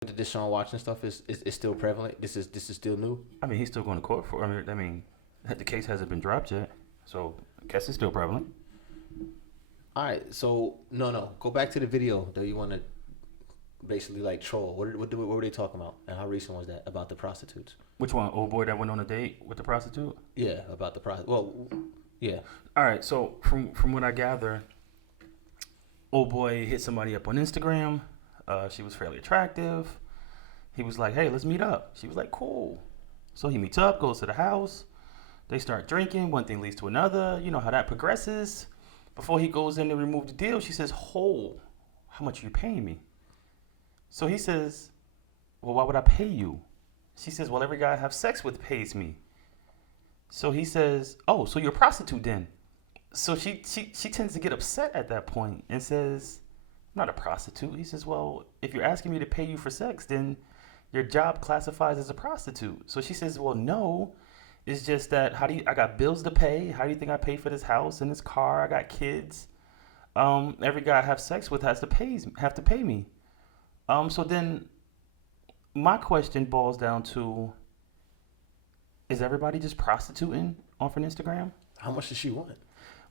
The Deshaun Watson stuff is still prevalent. This is still new. I mean, he's still going to court for. I mean, the case hasn't been dropped yet, so I guess it's still prevalent. All right, so no, go back to the video that you want to basically like troll. What were they talking about, and how recent was that about the prostitutes? Which one? Old boy that went on a date with the prostitute? Yeah, about the prostitute. Well, yeah. All right. So from what I gather, old boy hit somebody up on Instagram. She was fairly attractive. He was like, "Hey, let's meet up." She was like, "Cool." So he meets up, goes to the house. They start drinking. One thing leads to another. You know how that progresses. Before he goes in to remove the deal, she says, "Ho, how much are you paying me?" So he says, "Well, why would I pay you?" She says, "Well, every guy I have sex with pays me." So he says, "Oh, so you're a prostitute then?" So she tends to get upset at that point and says, "I'm not a prostitute." He says, "Well, if you're asking me to pay you for sex, then your job classifies as a prostitute." So she says, "Well, no. It's just that I got bills to pay. How do you think I pay for this house and this car? I got kids. Every guy I have sex with have to pay me." So then my question boils down to, is everybody just prostituting off an Instagram? How much does she want?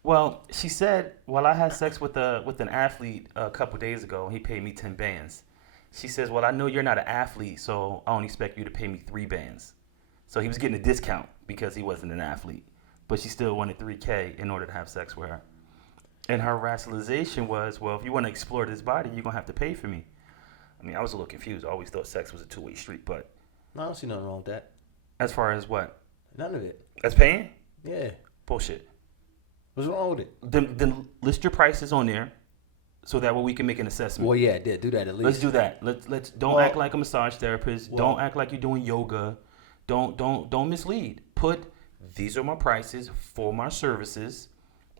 Well, she said, "Well, I had sex with an athlete a couple days ago, and he paid me 10 bands." She says, "Well, I know you're not an athlete, so I don't expect you to pay me 3 bands." So he was getting a discount because he wasn't an athlete, but she still wanted 3K in order to have sex with her. And her rationalization was, "Well, if you want to explore this body, you're gonna have to pay for me." I mean, I was a little confused. I always thought sex was a two-way street, but No, I don't see nothing wrong with that. as far as what? None of it. As paying? Yeah. Bullshit. What's wrong with it? Then list your prices on there, so that way we can make an assessment. Well, yeah, do that at least. Let's do that. Let's don't Well- act like a massage therapist. well- Don't act like you're doing yoga. Don't mislead. Put, these are my prices for my services,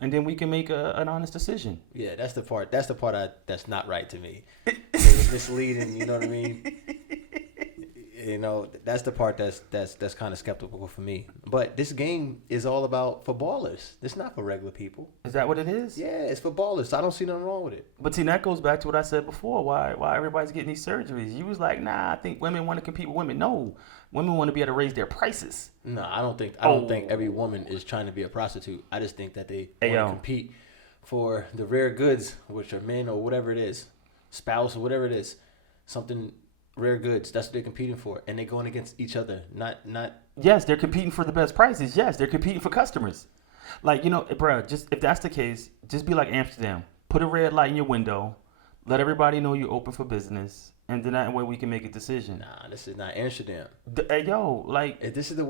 and then we can make an honest decision. Yeah, that's the part. That's not right to me. It's misleading. You know what I mean? You know, that's the part that's kind of skeptical for me. But this game is all about for ballers. It's not for regular people. Is that what it is? Yeah, it's for ballers. So I don't see nothing wrong with it. But see, that goes back to what I said before. Why everybody's getting these surgeries? You was like, nah, I think women want to compete with women. No, women want to be able to raise their prices. No, I don't think every woman is trying to be a prostitute. I just think that they want to compete for the rare goods, which are men or whatever it is, spouse or whatever it is, something rare goods. That's what they're competing for, and they're going against each other. Not. Yes, they're competing for the best prices. Yes, they're competing for customers. Like, you know, bro, just if that's the case, just be like Amsterdam. Put a red light in your window. Let everybody know you're open for business, and then that way we can make a decision. Nah, this is not Amsterdam. Hey, yo, like, This is the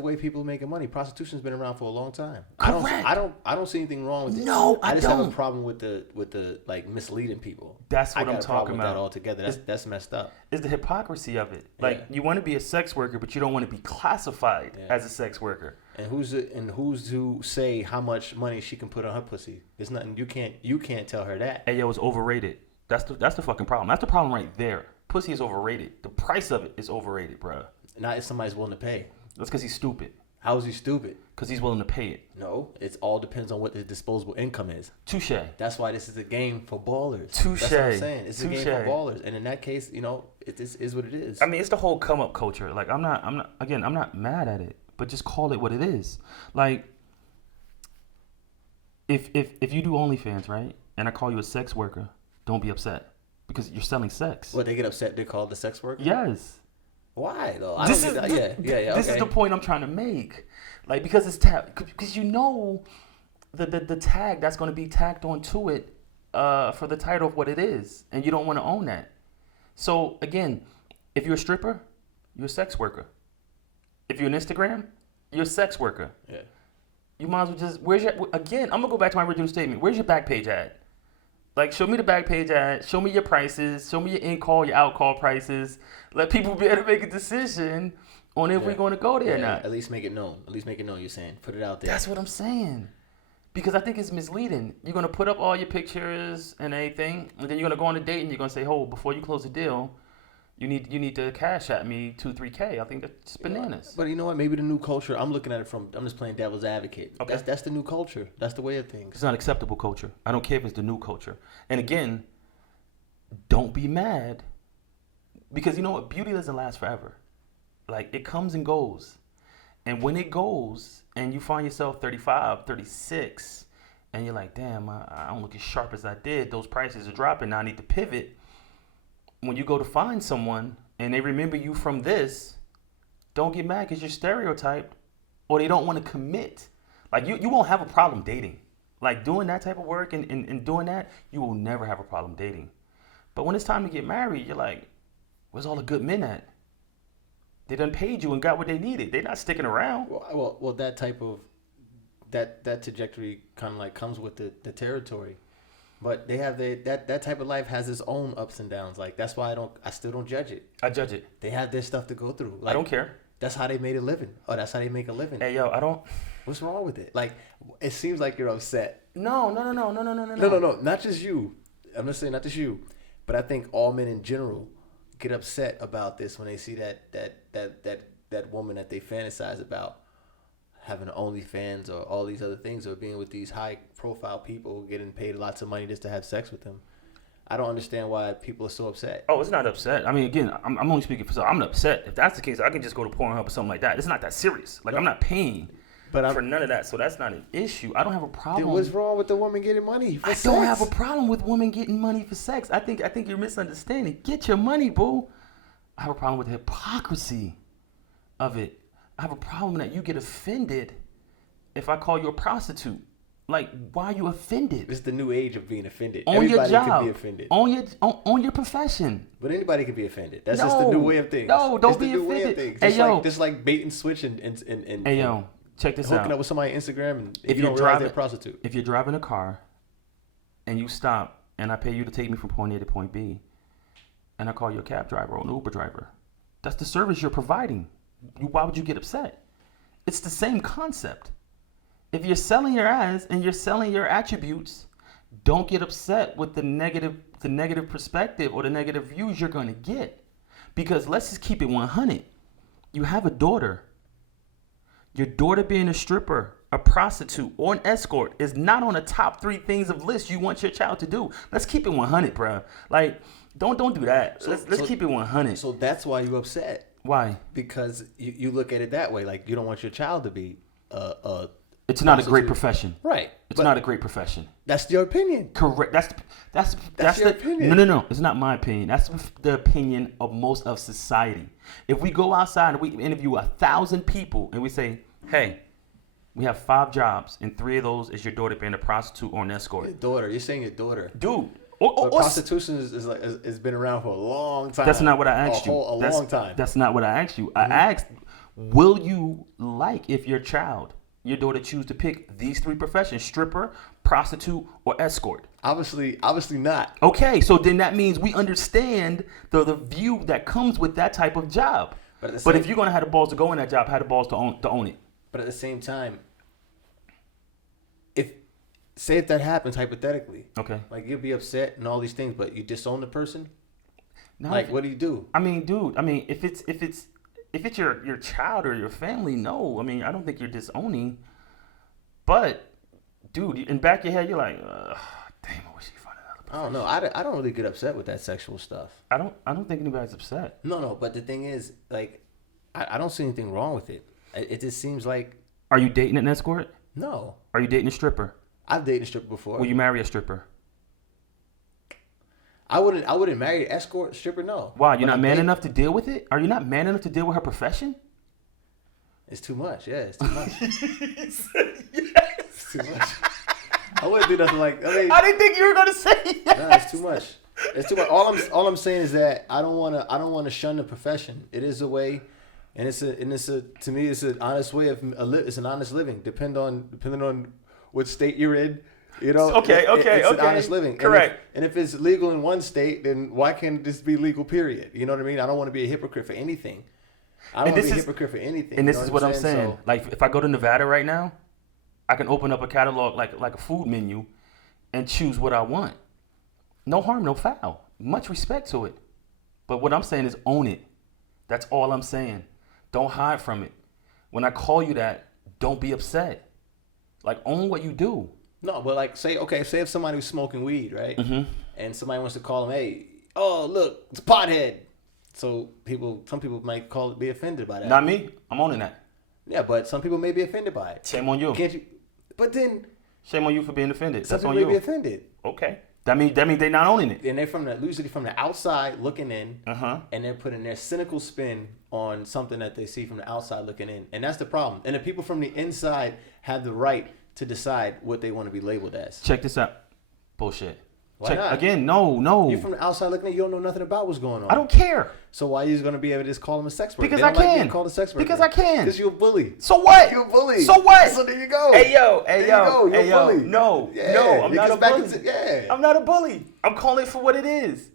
way people are making money. Prostitution's been around for a long time. Correct. I don't see anything wrong with it. No, I just have a don't. problem with the like misleading people. That's what I got I'm a problem talking with about. that altogether. That's messed up. It's the hypocrisy of it. Like, Yeah. you want to be a sex worker, but you don't want to be classified as a sex worker. And who's to say how much money she can put on her pussy? There's nothing you can't tell her that. Hey, yo, it's overrated. That's the fucking problem. That's the problem right there. Pussy is overrated. The price of it is overrated, bro. Not if somebody's willing to pay. That's because he's stupid. How is he stupid? Because he's willing to pay it. No, it all depends on what his disposable income is. Touche. That's why this is a game for ballers. Touche. That's what I'm saying. It's a game Touche. for ballers, and in that case, you know, it is what it is. I mean, it's the whole come up culture. Like, I'm not mad at it, but just call it what it is. Like, if you do OnlyFans, right, and I call you a sex worker, don't be upset because you're selling sex. What, they get upset? They're called the sex worker. Yes. Why though? This This is the point I'm trying to make. Like, because it's because you know the tag that's going to be tagged onto it for the title of what it is, and you don't want to own that. So again, if you're a stripper, you're a sex worker. If you're an Instagram, you're a sex worker. Yeah. You might as well just I'm gonna go back to my original statement. Where's your back page ad? Like, show me the back page ad. Show me your prices. Show me your in-call, your out-call prices. Let people be able to make a decision on if we're going to go there or not. At least make it known. You're saying. Put it out there. That's what I'm saying. Because I think it's misleading. You're going to put up all your pictures and everything, and then you're going to go on a date and you're going to say, oh, before you close the deal, you need to cash at me 2-3K. I think that's bananas. But you know what? Maybe the new culture. I'm looking at it I'm just playing devil's advocate. Okay. That's the new culture. That's the way of things. It's not acceptable culture. I don't care if it's the new culture. And again, don't be mad Because you know what? Beauty doesn't last forever. Like, it comes and goes. And when it goes and you find yourself 35, 36, and you're like, damn, I don't look as sharp as I did. Those prices are dropping. Now I need to pivot. When you go to find someone and they remember you from this, don't get mad because you're stereotyped or they don't want to commit. Like, you won't have a problem dating. Like, doing that type of work and doing that, you will never have a problem dating. But when it's time to get married, you're like, where's all the good men at? They done paid you and got what they needed. They're not sticking around. Well, that type of that trajectory kind of like comes with the territory, but they have that type of life has its own ups and downs. Like, that's why I still don't judge it. I judge it. They have their stuff to go through. Like, I don't care. That's how they made a living. Oh, that's how they make a living. Hey, yo, I don't. What's wrong with it? Like, it seems like you're upset. No. No. Not just you. I'm not saying not just you, but I think all men in general get upset about this when they see that woman that they fantasize about having OnlyFans or all these other things, or being with these high profile people getting paid lots of money just to have sex with them. I don't understand why people are so upset. Oh, it's not upset. I mean, again, I'm only speaking for I'm upset. If that's the case, I can just go to Pornhub or something like that. It's not that serious. Like, I'm not paying for none of that, so that's not an issue. I don't have a problem. Dude, what's wrong with the woman getting money for sex? I don't have a problem with women getting money for sex. I think you're misunderstanding. Get your money, boo. I have a problem with the hypocrisy of it. I have a problem that you get offended if I call you a prostitute. Like, why are you offended? It's the new age of being offended. On Everybody your job, can be offended. On your profession. But anybody can be offended. That's just the new way of things. No, don't be offended. Just like bait and switch and hey, yo, check this out. Hooking up with somebody on Instagram and if you don't realize they're a prostitute. If you're driving a car and you stop and I pay you to take me from point A to point B, and I call you a cab driver or an Uber driver, that's the service you're providing. Why would you get upset? It's the same concept. If you're selling your ass and you're selling your attributes, don't get upset with the negative perspective or the negative views you're going to get. Because let's just keep it 100. You have a daughter. Your daughter being a stripper, a prostitute, or an escort is not on the top 3 things of list you want your child to do. Let's keep it 100, bro. Like, don't do that. Let's keep it 100. So that's why you're upset. Why? Because you look at it that way. Like, you don't want your child to be it's not a great profession. Right. It's not a great profession. That's your opinion. Correct. That's your opinion. No. It's not my opinion. That's the opinion of most of society. If we go outside and we interview 1,000 people and we say, hey, we have 5 jobs and 3 of those is your daughter being a prostitute or an escort. Your daughter. You're saying your daughter. Dude. Prostitution has been around for a long time. That's not what I asked you. Long time. That's not what I asked you. I asked, will you like if your daughter choose to pick these 3 professions: stripper, prostitute, or escort? Obviously not. Okay, so then that means we understand the view that comes with that type of job. But if you're gonna have the balls to go in that job, have the balls to own it. But at the same time, if that happens hypothetically, okay, like, you'll be upset and all these things, but you disown the person. No, like, what do you do? I mean, dude. I mean, if it's your child or your family, no. I mean, I don't think you're disowning. But, dude, in the back of your head, you're like, damn, I wish he found another person. I don't know. I don't really get upset with that sexual stuff. I don't think anybody's upset. No. But the thing is, like, I don't see anything wrong with it. It just seems like. Are you dating an escort? No. Are you dating a stripper? I've dated a stripper before. Will you marry a stripper? I wouldn't marry an escort stripper. No. Why? You're not man enough to deal with it? Are you not man enough to deal with her profession? It's too much. Yeah, it's too much. Yes. It's too much. I wouldn't do nothing like. I didn't think you were gonna say yes. No, it's too much. It's too much. All I'm saying is that I don't wanna shun the profession. It is a way, and to me it's an honest way of it's an honest living. Depending on what state you're in. You know, okay. It's an honest living. Correct. And if it's legal in one state, then why can't this be legal, period? You know what I mean? I don't want to be a hypocrite for anything. I don't want to be a hypocrite for anything. And this is what I'm saying. So, like, if I go to Nevada right now, I can open up a catalog like a food menu and choose what I want. No harm, no foul. Much respect to it. But what I'm saying is own it. That's all I'm saying. Don't hide from it. When I call you that, don't be upset. Like, own what you do. No, but like, say if somebody was smoking weed, right? Mm-hmm. And somebody wants to call him, hey, oh, look, it's a pothead. So some people might be offended by that. Not me. I'm owning that. Yeah, but some people may be offended by it. Shame on you. Can't you? But then shame on you for being offended. Some That's on people you. may be offended. Okay. That means they're not owning it. And they're usually from the outside looking in, and they're putting their cynical spin on something that they see from the outside looking in, and that's the problem. And the people from the inside have the right to decide what they want to be labeled as. Check this out. Bullshit. Why not? Again, no. You're from the outside looking in, you don't know nothing about what's going on. I don't care. So why are you going to be able to just call them a sex worker? Because they don't I can. Like being called a sex worker. Because I can. Because you're a bully. So what? You're a bully. So what? So there you go. Hey yo. You're a bully. No, Yeah. no, I'm not a bully. Yeah. I'm not a bully. I'm calling it for what it is.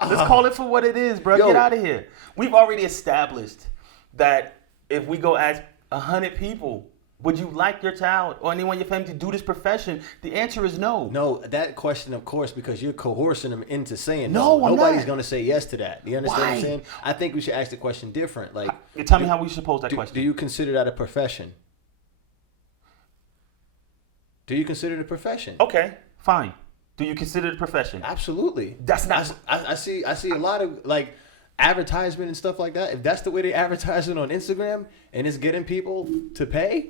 Let's call it for what it is, bro. Yo. Get out of here. We've already established that if we go ask 100 people, would you like your child or anyone in your family to do this profession? The answer is no. No, that question, of course, because you're coercing them into saying no. Nobody's going to say yes to that. Do you understand Why? what I'm saying? I think we should ask the question different. Like, tell me how we should pose that question. Do you consider that a profession? Do you consider it a profession? Okay, fine. Do you consider it a profession? Absolutely. That's not. I see a lot of like advertisement and stuff like that. If that's the way they advertise it on Instagram and it's getting people to pay,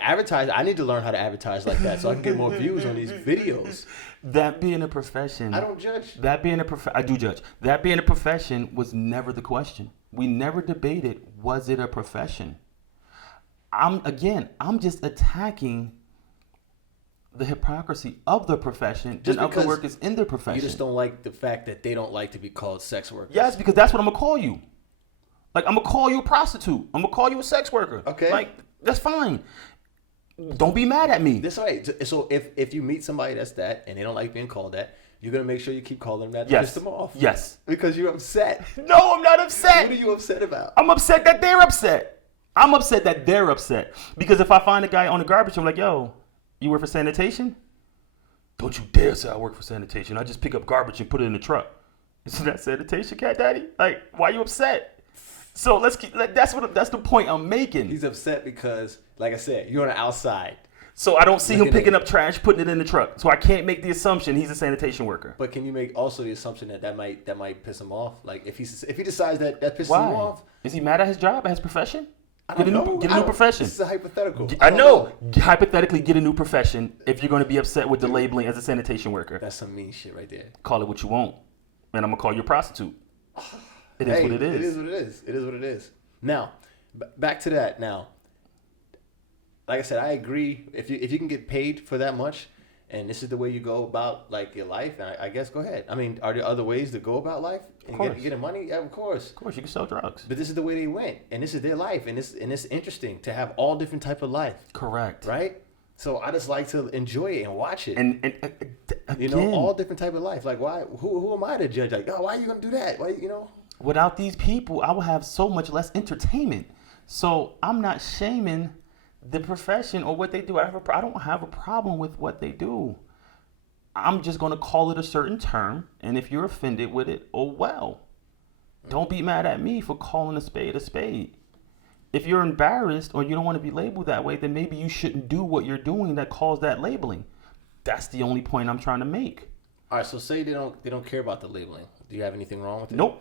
advertise. I need to learn how to advertise like that so I can get more views on these videos. That being a profession, I don't judge. I do judge. That being a profession was never the question. We never debated, was it a profession? I'm just attacking the hypocrisy of the profession and of the workers in the profession. You just don't like the fact that they don't like to be called sex workers. Yes, because that's what I'm gonna call you. Like, I'm gonna call you a prostitute. I'm gonna call you a sex worker. Okay. Like, that's fine. Don't be mad at me. That's right. So if you meet somebody that's that and they don't like being called that, you're gonna make sure you keep calling them that to piss them off. Yes. Because you're upset. No, I'm not upset. What are you upset about? I'm upset that they're upset. I'm upset that they're upset. Because if I find a guy on the garbage, I'm like, yo, you work for sanitation? Don't you dare say I work for sanitation. I just pick up garbage and put it in the truck. Isn't that sanitation, cat daddy? Like, why are you upset? So that's the point I'm making. He's upset because, like I said, you're on the outside. So I don't see him picking up trash, putting it in the truck. So I can't make the assumption he's a sanitation worker. But can you make also the assumption that might piss him off? Like if he decides that pisses him off, is he mad at his job, at his profession? Get a new profession. This is a hypothetical. I know. Hypothetically, get a new profession if you're going to be upset with the labeling as a sanitation worker. That's some mean shit right there. Call it what you want, and I'm gonna call you a prostitute. It is what it is. It is what it is. It is what it is. Now, back to that. Now, like I said, I agree. If you can get paid for that much, and this is the way you go about like your life, I guess go ahead. I mean, are there other ways to go about life and getting money? Yeah, of course. Of course, you can sell drugs. But this is the way they went, and this is their life, and it's interesting to have all different type of life. Correct. Right. So I just like to enjoy it and watch it, and again, all different type of life. Like why? Who am I to judge? Like, oh, why are you gonna do that? Why Without these people, I will have so much less entertainment. So I'm not shaming the profession or what they do. I don't have a problem with what they do. I'm just going to call it a certain term, and if you're offended with it, oh well. Don't be mad at me for calling a spade a spade. If you're embarrassed or you don't want to be labeled that way, then maybe you shouldn't do what you're doing that calls that labeling. That's the only point I'm trying to make. All right, so say they don't care about the labeling. Do you have anything wrong with it? Nope.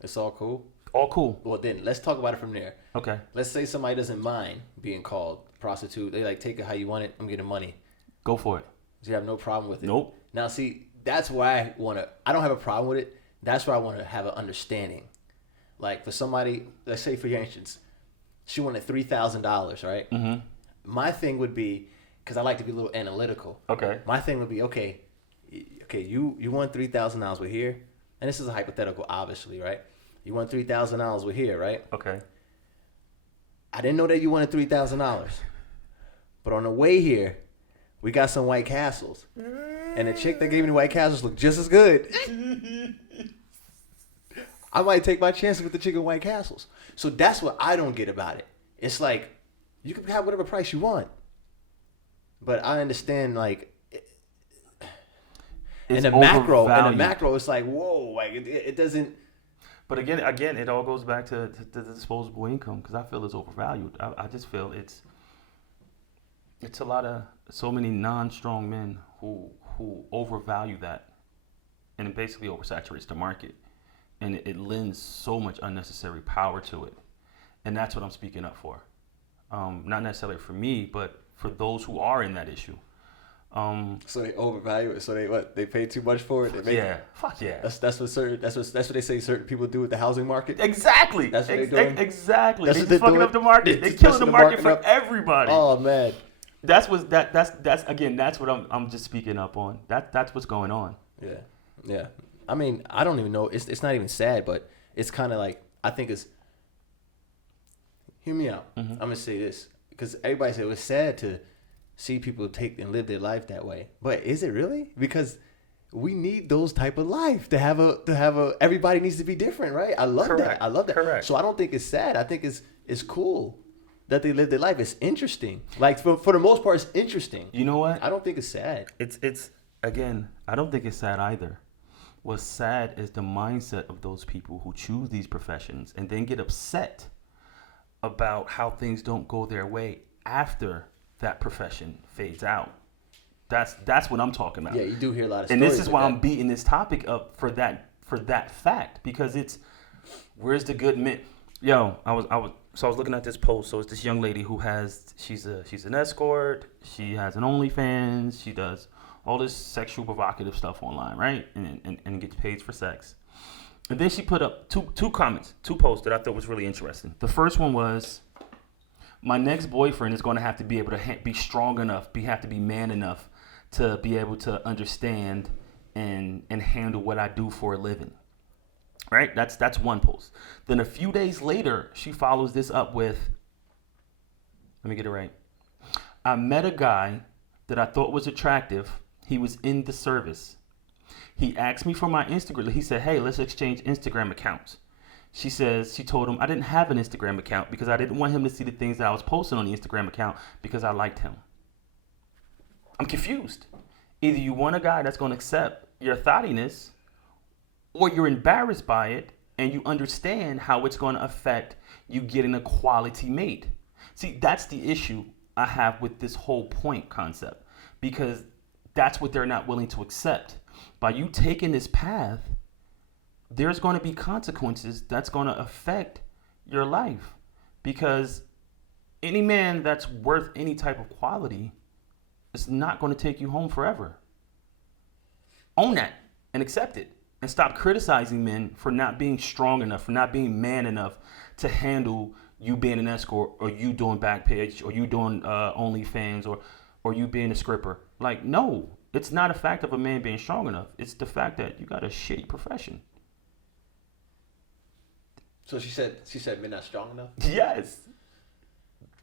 It's all cool? All cool. Well, then, let's talk about it from there. Okay. Let's say somebody doesn't mind being called prostitute. They like, take it how you want it. I'm getting money. Go for it. So you have no problem with it? Nope. Now, see, that's why I don't have a problem with it. That's why I want to have an understanding. Like, for somebody, let's say, for instance, she wanted $3,000, right? Mm-hmm. My thing would be, because I like to be a little analytical. Okay. My thing would be, okay, you want $3,000, we're here. And this is a hypothetical, obviously, right? You want $3,000, we're here, right? Okay. I didn't know that you wanted $3,000. But on the way here, we got some White Castles. And the chick that gave me the White Castles looked just as good. I might take my chances with the chick in White Castles. So that's what I don't get about it. It's like, you can have whatever price you want. But I understand, like, in the macro, it's like, whoa, like it doesn't. But again, it all goes back to the disposable income, because I feel it's overvalued. I just feel it's a lot of so many non-strong men who overvalue that, and it basically oversaturates the market. and it lends so much unnecessary power to it. And that's what I'm speaking up for. Not necessarily for me, but for those who are in that issue. So they overvalue it. So they pay too much for it. Fuck yeah. That's what they say certain people do with the housing market. Exactly. That's what they're doing. Exactly. That's they're what just fucking doing. up the market. They're killing the market for everybody. Oh man. That's what I'm just speaking up on. That's what's going on. Yeah. I mean, I don't even know. It's not even sad, but it's kind of like, I think it's. Hear me out. Mm-hmm. I'm gonna say this because everybody said it was sad to see people take and live their life that way, but is it really? Because we need those type of life to have a. Everybody needs to be different, right? I love that. I love that. Correct. So I don't think it's sad. I think it's cool that they live their life. It's interesting. Like for the most part, it's interesting. You know what? I don't think it's sad. It's again, I don't think it's sad either. What's sad is the mindset of those people who choose these professions and then get upset about how things don't go their way after that profession fades out. That's what I'm talking about. Yeah, you do hear a lot of stories. And this is why that. I'm beating this topic up for that fact, because it's where's the good men? Yo, I was looking at this post. So it's this young lady who she's an escort. She has an OnlyFans. She does all this sexual provocative stuff online, right? And gets paid for sex. And then she put up two posts that I thought was really interesting. The first one was, my next boyfriend is going to have to be able to be strong enough, have to be man enough to be able to understand and handle what I do for a living. Right? That's one post. Then a few days later, she follows this up with, let me get it right. I met a guy that I thought was attractive. He was in the service. He asked me for my Instagram. He said, hey, let's exchange Instagram accounts. She told him I didn't have an Instagram account because I didn't want him to see the things that I was posting on the Instagram account because I liked him. I'm confused. Either you want a guy that's going to accept your thottiness, or you're embarrassed by it and you understand how it's going to affect you getting a quality mate. See, that's the issue I have with this whole point concept, because that's what they're not willing to accept. By you taking this path, there's going to be consequences that's going to affect your life, because any man that's worth any type of quality is not going to take you home forever. Own that and accept it, and stop criticizing men for not being strong enough, for not being man enough to handle you being an escort, or you doing Backpage, or you doing OnlyFans, or you being a scripper. Like, no, it's not a fact of a man being strong enough. It's the fact that you got a shitty profession. So she said men not strong enough? Yes.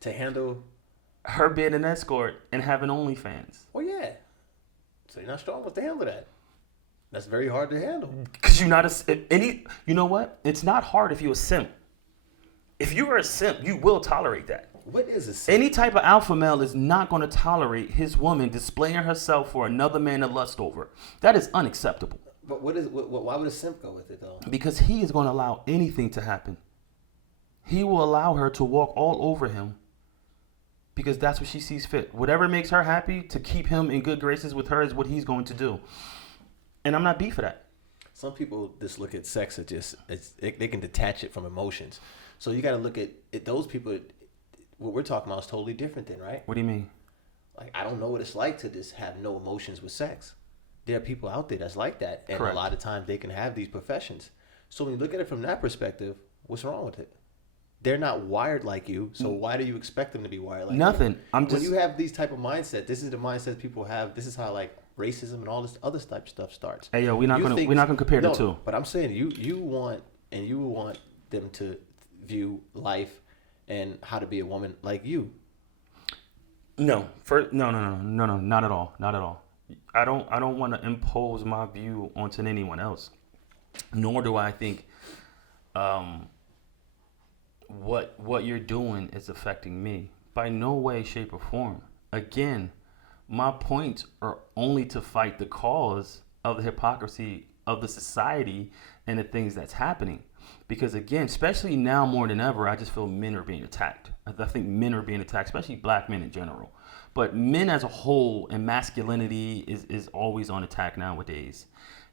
To handle her being an escort and having OnlyFans. Oh yeah. So you're not strong enough to handle that. That's very hard to handle. Because you're not you know what? It's not hard if you're a simp. If you're a simp, you will tolerate that. What is a simp? Any type of alpha male is not going to tolerate his woman displaying herself for another man to lust over. That is unacceptable. But why would a simp go with it though? Because he is going to allow anything to happen. He will allow her to walk all over him because that's what she sees fit. Whatever makes her happy to keep him in good graces with her is what he's going to do. And I'm not beef for that. Some people just look at sex as they can detach it from emotions. So you got to look at it, those people. What we're talking about is totally different then, right? What do you mean? Like, I don't know what it's like to just have no emotions with sex. There are people out there that's like that. And Correct. A lot of times they can have these professions. So when you look at it from that perspective, what's wrong with it? They're not wired like you. So why do you expect them to be wired like Nothing. you? When you have these type of mindset, this is the mindset people have. This is how like racism and all this other type of stuff starts. Hey yo, we're not gonna compare the two. But I'm saying you want them to view life and how to be a woman like you. No, not at all. Not at all. I don't want to impose my view onto anyone else. Nor do I think what you're doing is affecting me. By no way, shape, or form. Again, my points are only to fight the cause of the hypocrisy of the society and the things that's happening. Because again, especially now more than ever, I just feel men are being attacked. I think men are being attacked, especially black men in general. But men as a whole and masculinity is always on attack nowadays.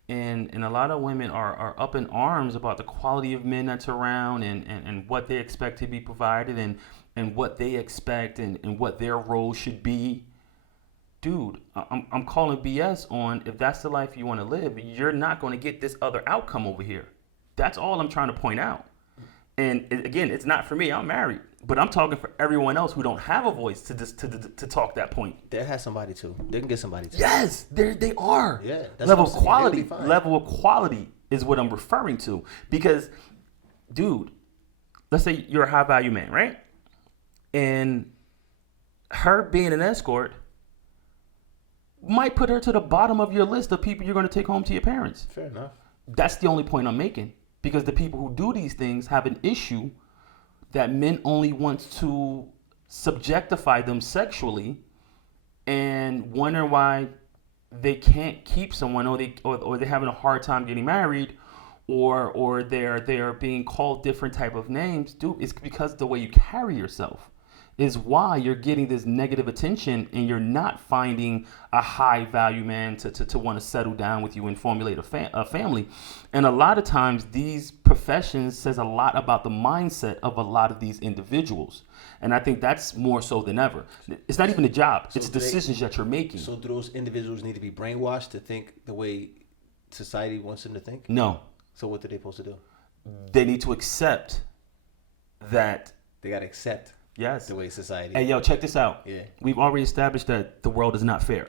And a lot of women are up in arms about the quality of men that's around and what they expect to be provided and what they expect and what their role should be. Dude, I'm calling BS on if that's the life you want to live, you're not going to get this other outcome over here. That's all I'm trying to point out. And again, it's not for me. I'm married. But I'm talking for everyone else who don't have a voice to talk that point. They have somebody too. They can get somebody too. Yes, they are. Yeah, that's level of quality. Level of quality is what I'm referring to. Because, dude, let's say you're a high value man, right? And her being an escort might put her to the bottom of your list of people you're going to take home to your parents. Fair enough. That's the only point I'm making. Because the people who do these things have an issue that men only want to subjectify them sexually and wonder why they can't keep someone or they're having a hard time getting married or they're being called different type of names. Dude, it's because the way you carry yourself is why you're getting this negative attention and you're not finding a high value man to want to settle down with you and formulate a family. And a lot of times these professions says a lot about the mindset of a lot of these individuals. And I think that's more so than ever. It's not even a job. So it's decisions that you're making. So do those individuals need to be brainwashed to think the way society wants them to think? No. So what are they supposed to do? They need to accept that. They got to accept. Yes. The way society. Hey, yo, check this out. Yeah. We've already established that the world is not fair.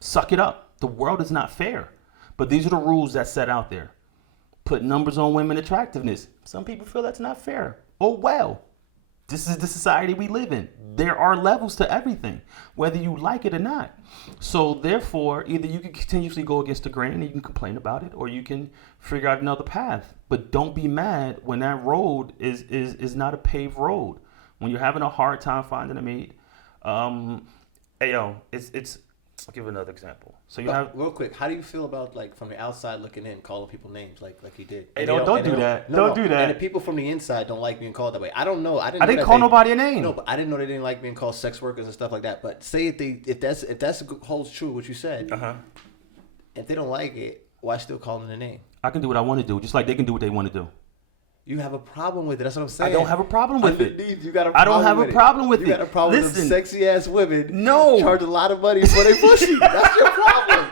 Suck it up. The world is not fair. But these are the rules that set out there. Put numbers on women attractiveness. Some people feel that's not fair. Oh, well. This is the society we live in. There are levels to everything, whether you like it or not. So therefore, either you can continuously go against the grain and you can complain about it, or you can figure out another path. But don't be mad when that road is not a paved road. When you're having a hard time finding a mate, hey yo, it's. I'll give another example. So you have real quick. How do you feel about like from the outside looking in, calling people names like you did? Hey, don't do that. Don't do that. And the people from the inside don't like being called that way. I don't know. I didn't call nobody a name. No, but I didn't know they didn't like being called sex workers and stuff like that. But say if that's holds true what you said. If they don't like it, why still call them a name? I can do what I want to do, just like they can do what they want to do. You have a problem with it. That's what I'm saying. I don't have a problem with it. You got a problem I don't have a problem with it. You got a problem with sexy ass women. No. Charge a lot of money for their pussy. That's your problem.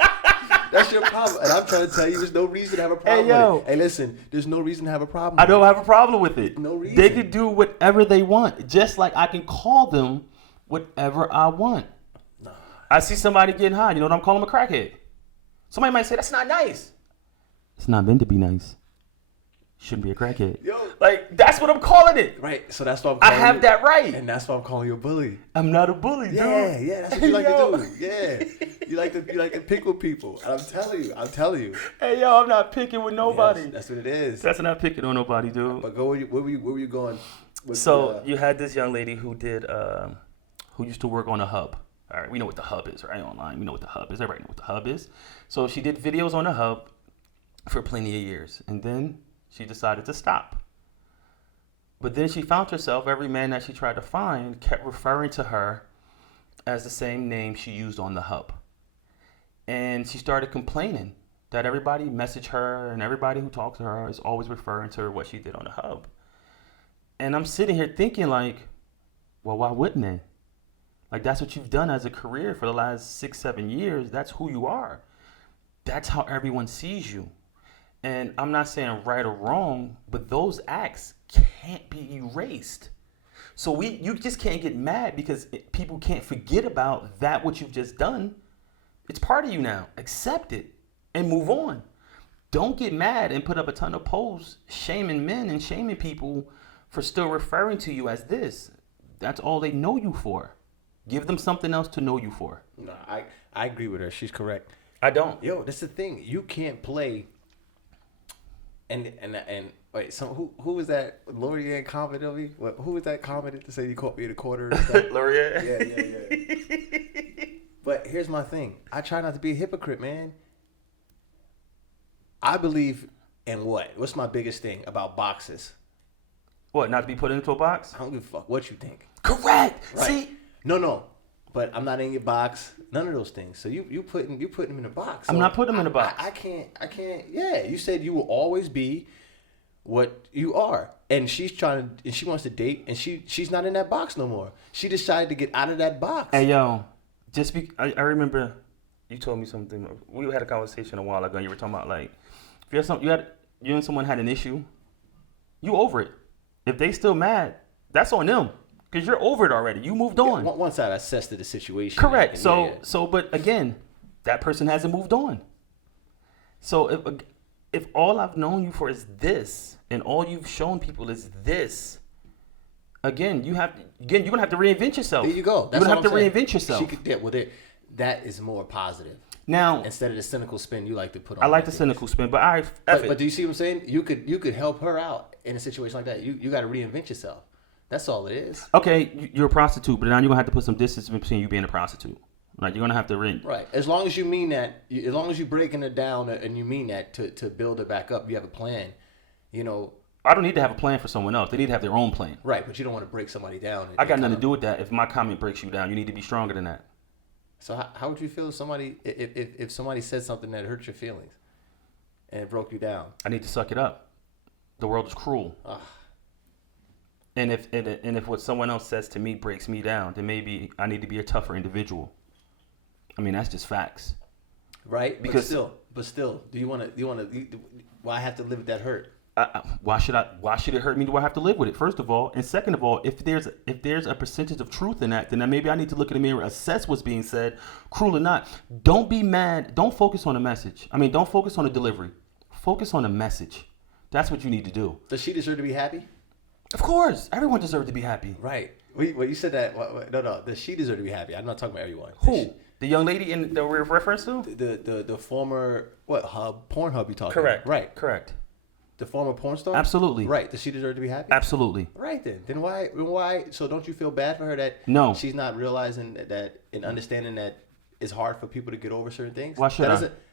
That's your problem. And I'm trying to tell you, there's no reason to have a problem with it. Hey, listen, there's no reason to have a problem with it. I don't have a problem with it. No reason. They can do whatever they want, just like I can call them whatever I want. No. I see somebody getting high. You know what I'm calling them? A crackhead. Somebody might say, that's not nice. It's not meant to be nice. Shouldn't be a crackhead. Yo. Like, that's what I'm calling it. Right. So that's what I'm calling I have that right. And that's why I'm calling you a bully. I'm not a bully, dude. Yeah, that's what you like to do. Yeah. You like to pick with people. And I'm telling you. Hey, yo, I'm not picking with nobody. Yes, that's what it is. That's not picking on nobody, dude. But where were you going? So you had this young lady who used to work on a hub. All right, we know what the hub is, right? Online, we know what the hub is. Everybody know what the hub is. So she did videos on the hub for plenty of years. And then she decided to stop. But then she found herself, every man that she tried to find kept referring to her as the same name she used on the hub. And she started complaining that everybody messaged her and everybody who talks to her is always referring to her what she did on the hub. And I'm sitting here thinking like, well, why wouldn't they? Like, that's what you've done as a career for the last 6-7 years. That's who you are. That's how everyone sees you. And I'm not saying right or wrong, but those acts can't be erased. So you just can't get mad because people can't forget about that, what you've just done. It's part of you now. Accept it and move on. Don't get mad and put up a ton of posts shaming men and shaming people for still referring to you as this. That's all they know you for. Give them something else to know you for. No, I agree with her. She's correct. I don't. Yo, that's the thing. You can't play. And wait, so who was that? L'Oreal commented on me? Who was that commented to say you caught me in a quarter? L'Oreal? Yeah. But here's my thing. I try not to be a hypocrite, man. I believe in what? What's my biggest thing about boxes? What, not to be put into a box? I don't give a fuck what you think. Correct. Right. See? No. but I'm not in your box. None of those things. So you put him in a box. So I'm not putting him in a box. I can't. Yeah, you said you will always be what you are, and she wants to date, and she's not in that box no more. She decided to get out of that box. Hey yo, I remember you told me something. We had a conversation a while ago. You were talking about like if you and someone had an issue, you over it. If they still mad, that's on them. Because you're over it already. You moved on. Once I've assessed the situation. Correct. But again, that person hasn't moved on. So if all I've known you for is this, and all you've shown people is this, again, you're gonna have to reinvent yourself. There you go. You're gonna have to reinvent yourself. That is more positive. Now, instead of the cynical spin you like to put on. I like the cynical spin, but but do you see what I'm saying? You could help her out in a situation like that. You got to reinvent yourself. That's all it is. Okay, you're a prostitute, but now you're gonna have to put some distance between you being a prostitute. Like you're gonna have to right. As long as you mean that, as long as you're breaking it down and you mean that to build it back up, you have a plan. I don't need to have a plan for someone else. They need to have their own plan. Right, but you don't want to break somebody down. I got nothing to do with that. If my comment breaks you down, you need to be stronger than that. So how would you feel if somebody said something that hurt your feelings and it broke you down? I need to suck it up. The world is cruel. Ugh. And if what someone else says to me breaks me down, then maybe I need to be a tougher individual. I mean, that's just facts. Right? Because but still, do you want to why have to live with that hurt? Why should it hurt me? Do I have to live with it? First of all, and second of all, if there's a percentage of truth in that, then maybe I need to look in the mirror, assess what's being said, cruel or not. Don't be mad. Don't focus on the message. I mean, don't focus on the delivery. Focus on the message. That's what you need to do. Does she deserve to be happy? Of course, everyone deserves to be happy. Right. Well, you said that. No. Does she deserve to be happy? I'm not talking about everyone. Who? The young lady in the reference to? The former Pornhub you talking Correct. about? Right. Correct. The former porn star? Absolutely. Right. Does she deserve to be happy? Absolutely. Right then. Then why? So don't you feel bad for her that she's not realizing that and understanding that it's hard for people to get over certain things? Why should I?